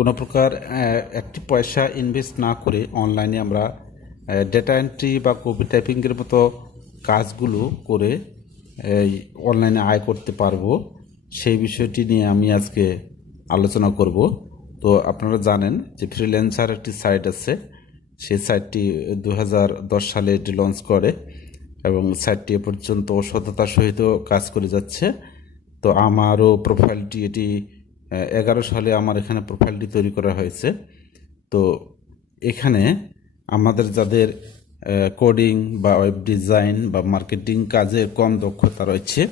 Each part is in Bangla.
কোনো প্রকার একটি পয়সা ইনভেস্ট না করে অনলাইনে আমরা ডেটা এন্ট্রি বা কপি টাইপিংয়ের মতো কাজগুলো করে এই অনলাইনে আয় করতে পারবো, সেই বিষয়টি নিয়ে আমি আজকে আলোচনা করব। তো আপনারা জানেন যে ফ্রিল্যান্সার একটি সাইট আছে, সেই সাইটটি 2010 সালে এটি লঞ্চ করে এবং সাইটটি এ পর্যন্ত সততার সহিত কাজ করে যাচ্ছে। তো আমারও প্রোফাইলটি এটি 11 সালে আমার এখানে প্রোফাইলটি তৈরি করা হয়েছে। তো এখানে আমাদের যাদের কোডিং বা ওয়েব ডিজাইন বা মার্কেটিং কাজে কম দক্ষতা রয়েছে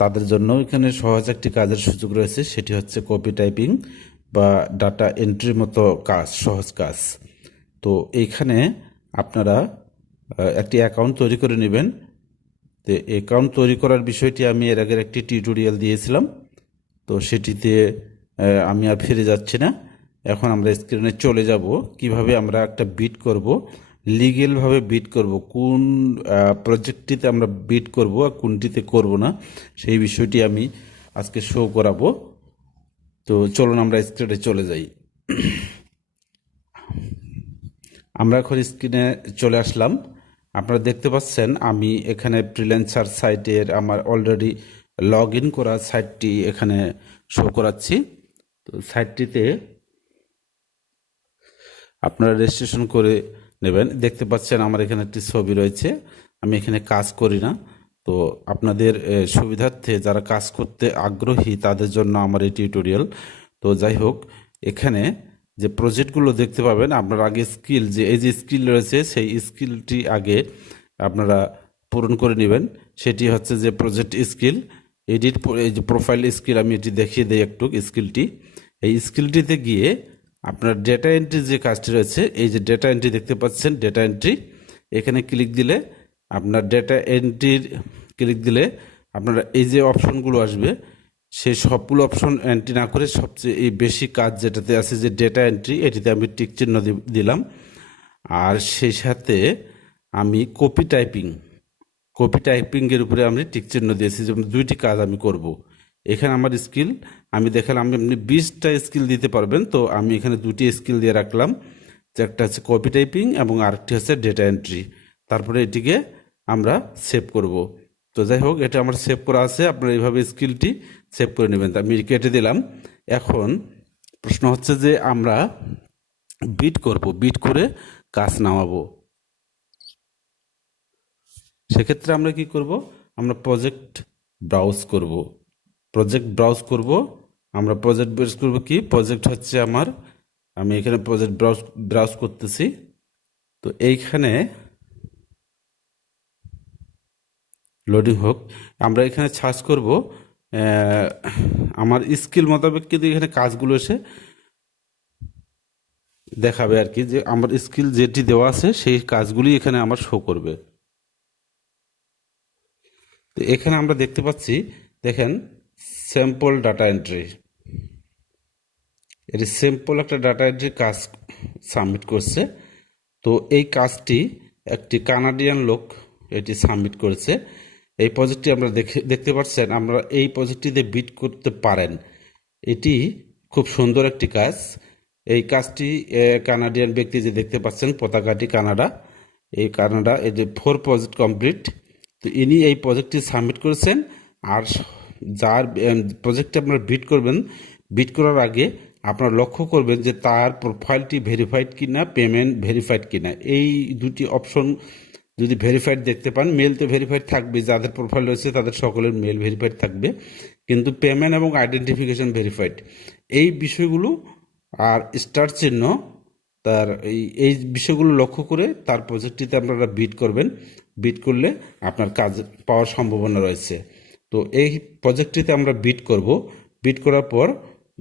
তাদের জন্য এখানে সহজ একটি কাজের সুযোগ রয়েছে, সেটি হচ্ছে কপি টাইপিং বা ডাটা এন্ট্রির মতো কাজ, সহজ কাজ। তো এইখানে আপনারা একটি অ্যাকাউন্ট তৈরি করে নেবেন। তো অ্যাকাউন্ট তৈরি করার বিষয়টি আমি এর আগের একটি টিউটোরিয়াল দিয়েছিলাম, তো সেটিতে আমি আর ফিরে যাচ্ছি না। এখন আমরা স্ক্রিনে চলে যাব কিভাবে আমরা একটা বিড করব, লিগেলভাবে বিড করব, কোন প্রজেক্টটিতে আমরা বিড করব আর কোনটিতে করব না, সেই বিষয়টি আমি আজকে শো করাবো। তো চলুন আমরা স্ক্রিনে চলে যাই। আমরা এখন স্ক্রিনে চলে আসলাম। আপনারা দেখতে পাচ্ছেন আমি এখানে ফ্রিল্যান্সার সাইটের আমার অলরেডি লগ ইন করা সাইটটি এখানে শো করাচ্ছি। তো সাইটটিতে আপনারা রেজিস্ট্রেশন করে নেবেন। দেখতে পাচ্ছেন আমার এখানে একটি ছবি রয়েছে, আমি এখানে কাজ করি না। তো আপনাদের সুবিধার্থে যারা কাজ করতে আগ্রহী তাদের জন্য আমার এই টিউটোরিয়াল। তো যাই হোক, এখানে যে প্রজেক্টগুলো দেখতে পাবেন আপনার আগে স্কিল, যে এই যে স্কিল রয়েছে সেই স্কিলটি আগে আপনারা পূরণ করে নেবেন। সেটি হচ্ছে যে প্রজেক্ট স্কিল, এডিট, এই যে প্রোফাইল স্কিল, আমি এটি দেখিয়ে দিই একটু স্কিলটি। এই স্কিলটিতে গিয়ে আপনার ডেটা এন্ট্রি যে কাজটি রয়েছে, এই যে ডেটা এন্ট্রি দেখতে পাচ্ছেন, ডেটা এন্ট্রি, এখানে ক্লিক দিলে আপনার ডেটা এন্ট্রির ক্লিক দিলে আপনারা এই যে অপশনগুলো আসবে সেই সবগুলো অপশন এন্ট্রি না করে সবচেয়ে এই বেশি কাজ যেটাতে আছে যে ডেটা এন্ট্রি, এটিতে আমি টিক চিহ্ন দিলাম। আর সেই সাথে আমি কপি টাইপিংয়ের উপরে আমি টিক চিহ্ন দিয়েছি, যেমন দুইটি কাজ আমি করব। এখানে আমার স্কিল আমি দেখালাম, আপনি 20টা স্কিল দিতে পারবেন, তো আমি এখানে দুটি স্কিল দিয়ে রাখলাম, যে একটা হচ্ছে কপি টাইপিং এবং আরেকটি হচ্ছে ডেটা এন্ট্রি। তারপরে এটিকে আমরা সেভ করব। তো যাই হোক, এটা আমার সেভ করা আছে, আপনারা এইভাবে স্কিলটি সেভ করে নেবেন। আমি কেটে দিলাম। এখন প্রশ্ন হচ্ছে যে আমরা বিট করব, বিট করে কাজ নামাবো। সেক্ষেত্রে আমরা কি করব, আমরা প্রজেক্ট ব্রাউজ করব। আমরা প্রজেক্ট ব্রাউজ করব, কি প্রজেক্ট হচ্ছে আমার, আমি এখানে প্রজেক্ট ব্রাউজ করতেছি। তো এইখানে লোডিং হোক, আমরা এখানে সার্চ করব আমার স্কিল মোতাবেক, কিন্তু এখানে কাজগুলো এসে দেখাবে আর কি, যে আমার স্কিল যেটি দেওয়া আছে সেই কাজগুলি এখানে আমার শো করবে। তো এখানে আমরা দেখতে পাচ্ছি, দেখেন, স্যাম্পল ডাটা এন্ট্রি, এটি সিম্পল একটা ডাটা এন্ট্রি কাজ সাবমিট করছে। তো এই কাজটি একটি কানাডিয়ান লোক এটি সাবমিট করেছে। এই প্রজেক্টটি আমরা দেখতে পাচ্ছেন, আমরা এই প্রজেক্টটিতে বিট করতে পারেন। এটি খুব সুন্দর একটি কাজ। এই কাজটি কানাডিয়ান ব্যক্তি যে দেখতে পাচ্ছেন পতাকাটি কানাডা, এই কানাডা, এই যে 4 প্রজেক্ট কমপ্লিট। তো ইনি এই প্রজেক্টটি সাবমিট করেছেন। আর যার প্রজেক্টে আপনারা বিট করবেন, বিট করার আগে আপনারা লক্ষ্য করবেন যে তার প্রোফাইলটি ভেরিফাইড কিনা, পেমেন্ট ভেরিফাইড কিনা। এই দুটি অপশন যদি ভেরিফাইড দেখতে পান, মেল তো ভেরিফাইড থাকবে, যাদের প্রোফাইল রয়েছে তাদের সকলের মেল ভেরিফাইড থাকবে, কিন্তু পেমেন্ট এবং আইডেন্টিফিকেশন ভেরিফাইড, এই বিষয়গুলো আর স্টার চিহ্ন, তার এই বিষয়গুলো লক্ষ্য করে তার প্রজেক্টটিতে আপনারা বিট করবেন। বিট করলে আপনার কাজ পাওয়ার সম্ভাবনা রয়েছে। তো এই প্রজেক্টটিতে আমরা বিট করব। বিট করার পর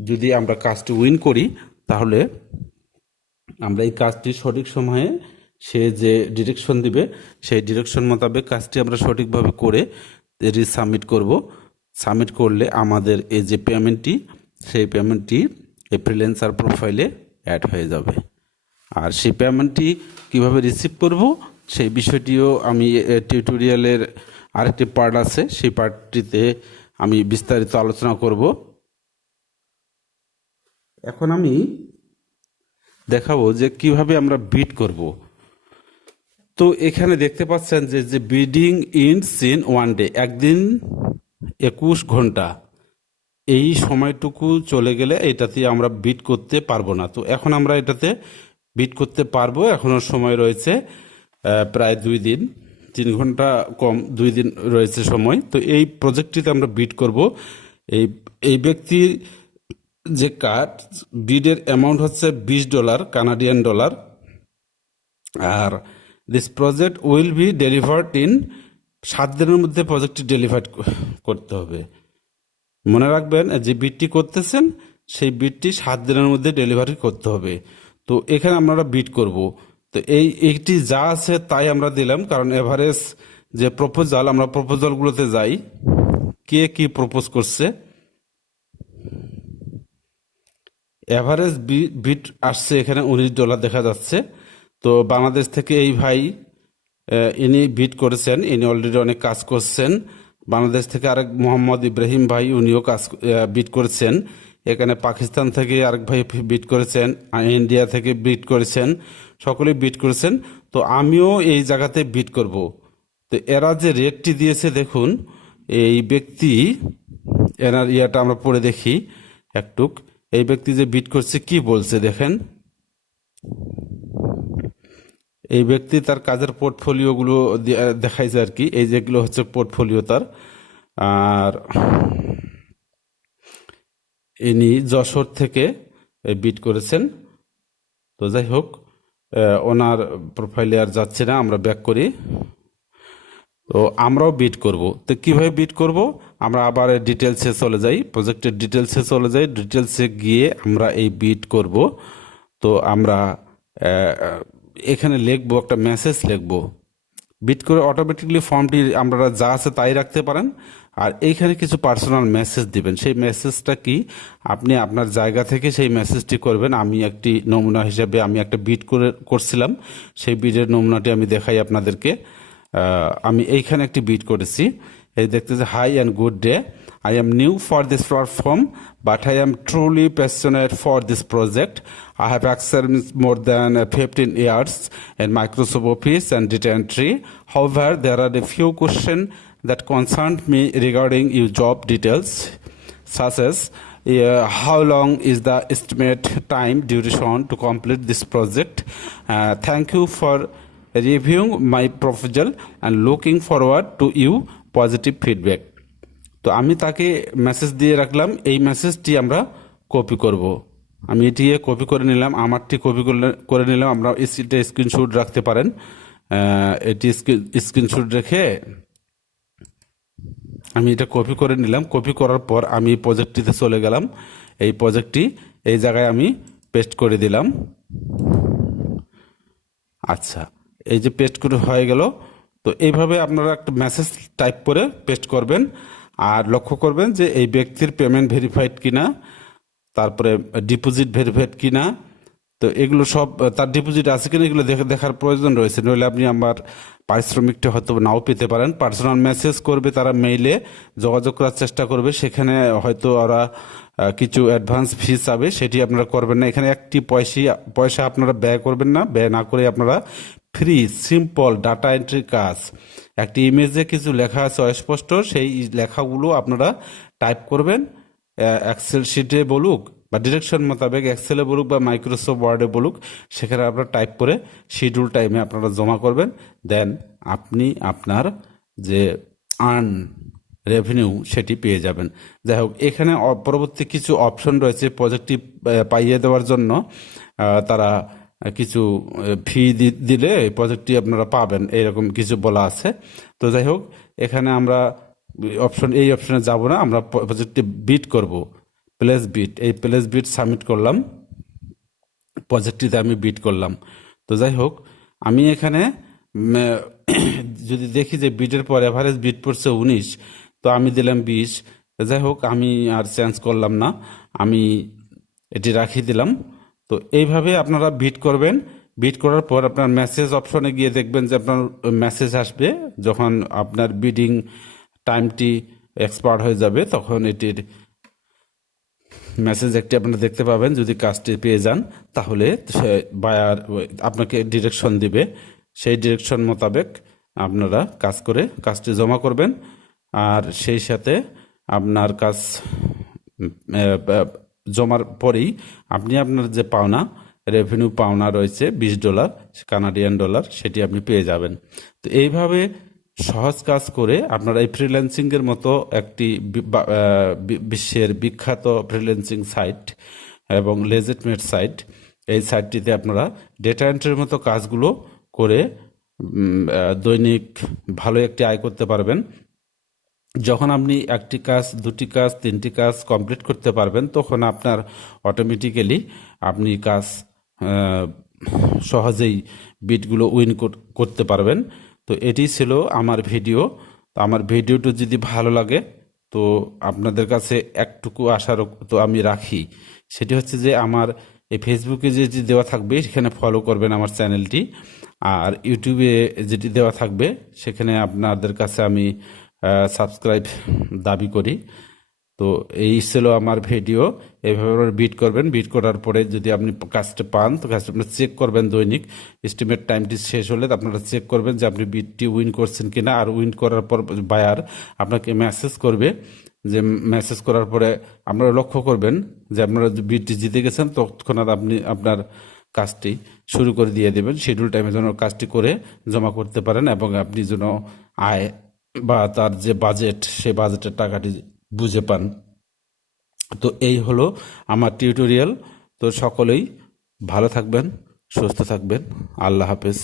যদি আমরা কাজটি উইন করি, তাহলে আমরা এই কাজটি সঠিক সময়ে সে যে ডিরেকশন দিবে সেই ডিরেকশন মোতাবেক কাজটি আমরা সঠিকভাবে করে এটি সাবমিট করব। সাবমিট করলে আমাদের এই যে পেমেন্টটি, সেই পেমেন্টটি এই ফ্রিল্যান্সার প্রোফাইলে অ্যাড হয়ে যাবে। আর সেই পেমেন্টটি কীভাবে রিসিভ করব সেই বিষয়টিও আমি টিউটোরিয়ালের আরেকটি পার্ট আছে, সেই পার্টটিতে আমি বিস্তারিত আলোচনা করব। এখন আমি দেখাবো যে কিভাবে আমরা বিট করব। তো এখানে দেখতে পাচ্ছেন যে যে bidding ends in one day, একদিন 21 ঘন্টা, এই সময়টুকু চলে গেলে এটাতে আমরা বিট করতে পারবো না। তো এখন আমরা এটাতে বিট করতে পারবো, এখনো সময় রয়েছে প্রায় 2 দিন, 3 ঘন্টা কম, 2 দিন রয়েছে সময়। তো এই প্রজেক্টটিতে আমরা বিট করব। এই এই ব্যক্তির যে কার্ড, বিডের অ্যামাউন্ট হচ্ছে $20, কানাডিয়ান ডলার। আর this project will be delivered in 7 দিনের মধ্যে প্রজেক্টটি ডেলিভার করতে হবে। মনে রাখবেন যে বিটটি করতেছেন সেই বিটটি 7 দিনের মধ্যে ডেলিভারি করতে হবে। তো এখানে আমরা বিট করব। তো এইটি যা আছে তাই আমরা দিলাম, কারণ এভারেজ যে প্রপোজাল, আমরা প্রপোজালগুলোতে যাই কে কি প্রপোজ করছে। এভারেজ বিট আসছে এখানে $19 দেখা যাচ্ছে। তো বাংলাদেশ থেকে এই ভাই ইনি বিট করেছেন, ইনি অলরেডি অনেক কাজ করছেন। বাংলাদেশ থেকে আরেক মোহাম্মদ ইব্রাহিম ভাই, উনিও কাজ বিট করেছেন। এখানে পাকিস্তান থেকে আরেক ভাই বিট করেছেন, ইন্ডিয়া থেকে বিট করেছেন, সকলেই বিট করেছেন। তো আমিও এই জায়গাতে বিট করব। তো এরা যে রেটটি দিয়েছে দেখুন, এই ব্যক্তি, এনার ইয়াটা আমরা পড়ে দেখি একটুক। এই ব্যক্তি যে বিট করছে কি বলছে দেখেন। এই ব্যক্তি তার কাজের পোর্টফোলিওগুলো দেখাইছে আর কি, এই যেগুলো হচ্ছে পোর্টফোলিও তার। আর ইনি যশোর থেকে বিট করেছেন। তো যাই হোক, ওনার প্রোফাইলে আর যাচ্ছে না, আমরা ব্যাক করি। তো আমরাও বিট করব। তো কিভাবে বিট করব, আমরা আবার ডিটেলসে চলে যাই, প্রজেক্টের ডিটেলসে চলে যাই। ডিটেলসে গিয়ে আমরা এই বিট করব। তো আমরা এখানে লিখবো, একটা মেসেজ লিখবো। বিট করে অটোমেটিকলি ফর্মটি আপনারা যা আছে তাই রাখতে পারেন। আর এইখানে কিছু পার্সোনাল মেসেজ দিবেন। সেই মেসেজটা কি, আপনি আপনার জায়গা থেকে সেই মেসেজটি করবেন। আমি একটি নমুনা হিসেবে আমি একটা বিট করছিলাম, সেই বিটের নমুনাটি আমি দেখাই আপনাদেরকে। আমি এইখানে একটি বিট করেছি। এই দেখতেছে, hi and good day, I am new for this platform, but I am truly passionate for this project. I have experienced more than 15 years in Microsoft Office and data entry. However, there are a few questions that concern me regarding your job details, such as how long is the estimate time duration to complete this project. Thank you for reviewing my proposal and looking forward to your positive feedback. তো আমি তাকে মেসেজ দিয়ে রাখলাম, এই মেসেজটি আমরা কপি করব। আমি এটি কপি করে নিলাম, আমারটি কপি করে নিলাম। আমরা এটা স্ক্রিনশট রাখতে পারেন। এটি স্ক্রিনশট রেখে আমি এটা কপি করে নিলাম। কপি করার পর আমি প্রজেক্টটিতে চলে গেলাম। এই প্রজেক্টটি এই জায়গায় আমি পেস্ট করে দিলাম। আচ্ছা, এই যে পেস্ট করে হয়ে গেল। তো এইভাবে আপনারা একটা মেসেজ টাইপ করে পেস্ট করবেন। আর লক্ষ্য করবেন যে এই ব্যক্তির পেমেন্ট ভেরিফাইড কিনা, তারপরে ডিপোজিট ভেরিফাইড কিনা। তো এগুলো সব, তার ডিপোজিট আছে কিনা, এগুলো দেখার প্রয়োজন রয়েছে। নইলে আপনি আমার পারিশ্রমিকটা হয়তো নাও পেতে পারেন। পার্সোনাল মেসেজ করবে, তারা মেইলে যোগাযোগ করার চেষ্টা করবে, সেখানে হয়তো ওরা কিছু অ্যাডভান্স ফি চাবে, সেটি আপনারা করবেন না। এখানে একটি পয়সা আপনারা ব্যয় করবেন না। ব্যয় না করে আপনারা ফ্রি সিম্পল ডাটা এন্ট্রি কাজ, একটি ইমেজে কিছু লেখা আছে অস্পষ্ট, সেই লেখাগুলো আপনারা টাইপ করবেন। এক্সেল শিটে বলুক বা ডিরেকশন মোতাবেক এক্সেলে বলুক বা মাইক্রোসফট ওয়ার্ডে বলুক, সেখানে আপনারা টাইপ করে শিডিউল টাইমে আপনারা জমা করবেন। দেন আপনি আপনার যে আর্ন রেভিনিউ সেটি পেয়ে যাবেন। যাই হোক, এখানে পরবর্তী কিছু অপশন রয়েছে প্রজেক্টটি পাইয়ে দেওয়ার জন্য। তারা কিছু ফি দিলে এই প্রজেক্টটি আপনারা পাবেন, এরকম কিছু বলা আছে। তো যাই হোক, এখানে আমরা এই অপশনে যাব না, আমরা প্রজেক্টটি বিট করব। প্লেস বিট, এই প্লেস বিট সাবমিট করলাম, প্রজেক্টটিতে আমি বিট করলাম। তো যাই হোক, আমি এখানে যদি দেখি যে বিটের পর এভারেজ বিট পড়ছে 19, তো আমি দিলাম 20। যাই হোক, আমি আর চেঞ্জ করলাম না, আমি এটি রাখিয়ে দিলাম। তো এইভাবে আপনারা বিট করবেন। বিট করার পর আপনার মেসেজ অপশনে গিয়ে দেখবেন যে আপনার মেসেজ আসবে। যখন আপনার বিডিং টাইমটি এক্সপায়ার হয়ে যাবে, তখন এটির মেসেজ একটি আপনারা দেখতে পাবেন। যদি কাজটি পেয়ে যান তাহলে বায়ার আপনাকে ডিরেকশন দিবে, সেই ডিরেকশন মোতাবেক আপনারা কাজ করে কাজটি জমা করবেন। আর সেই সাথে আপনার কাজ জমার পরেই আপনি আপনার যে পাওনা রেভিনিউ পাওনা রয়েছে $20 কানাডিয়ান ডলার, সেটি আপনি পেয়ে যাবেন। তো এইভাবে সহজ কাজ করে আপনারা এই ফ্রিল্যান্সিংয়ের মতো একটি বিশ্বের বিখ্যাত ফ্রিল্যান্সিং সাইট এবং লেজিটমেট সাইট, এই সাইটটিতে আপনারা ডেটা এন্ট্রির মতো কাজগুলো করে দৈনিক ভালো একটি আয় করতে পারবেন। যখন আপনি একটি কাজ, দুটি কাজ, তিনটি কাজ কমপ্লিট করতে পারবেন, তখন আপনার অটোমেটিক্যালি আপনি কাজ আহ, সহজেই বিটগুলো উইন করতে পারবেন। তো এটি ছিল আমার ভিডিও। তো আমার ভিডিওটি যদি ভালো লাগে তো আপনাদের কাছে একটুকু আশার তো আমি রাখি, সেটি হচ্ছে যে আমার এই ফেসবুকে যেটি দেওয়া থাকবে সেখানে ফলো করবেন আমার চ্যানেলটি, আর ইউটিউবে যেটি দেওয়া থাকবে সেখানে আপনাদের কাছে আমি সাবস্ক্রাইব দাবি করি। তো এই ছিল আমার ভিডিও। এইভাবে বিট করবেন, বিট করার পরে যদি আপনি কাজটা পান তো কাজটা আপনার চেক করবেন দৈনিক। এস্টিমেট টাইমটি শেষ হলে আপনারা চেক করবেন যে আপনি বিটটি উইন করছেন কিনা। আর উইন করার পর বায়ার আপনাকে মেসেজ করবে, যে মেসেজ করার পরে আপনারা লক্ষ্য করবেন যে আপনারা বিটটি জিতে গেছেন, তৎক্ষণাৎ আপনি আপনার কাজটি শুরু করে দিয়ে দেবেন। শিডিউল টাইমে যেন কাজটি করে জমা করতে পারেন এবং আপনি যেন আয় বা তার যে বাজেট, সেই বাজেটের টাকাটি বুঝে পান। তো এই হলো আমার টিউটোরিয়াল। তো সকলেই ভালো থাকবেন, সুস্থ থাকবেন। আল্লাহ হাফেজ।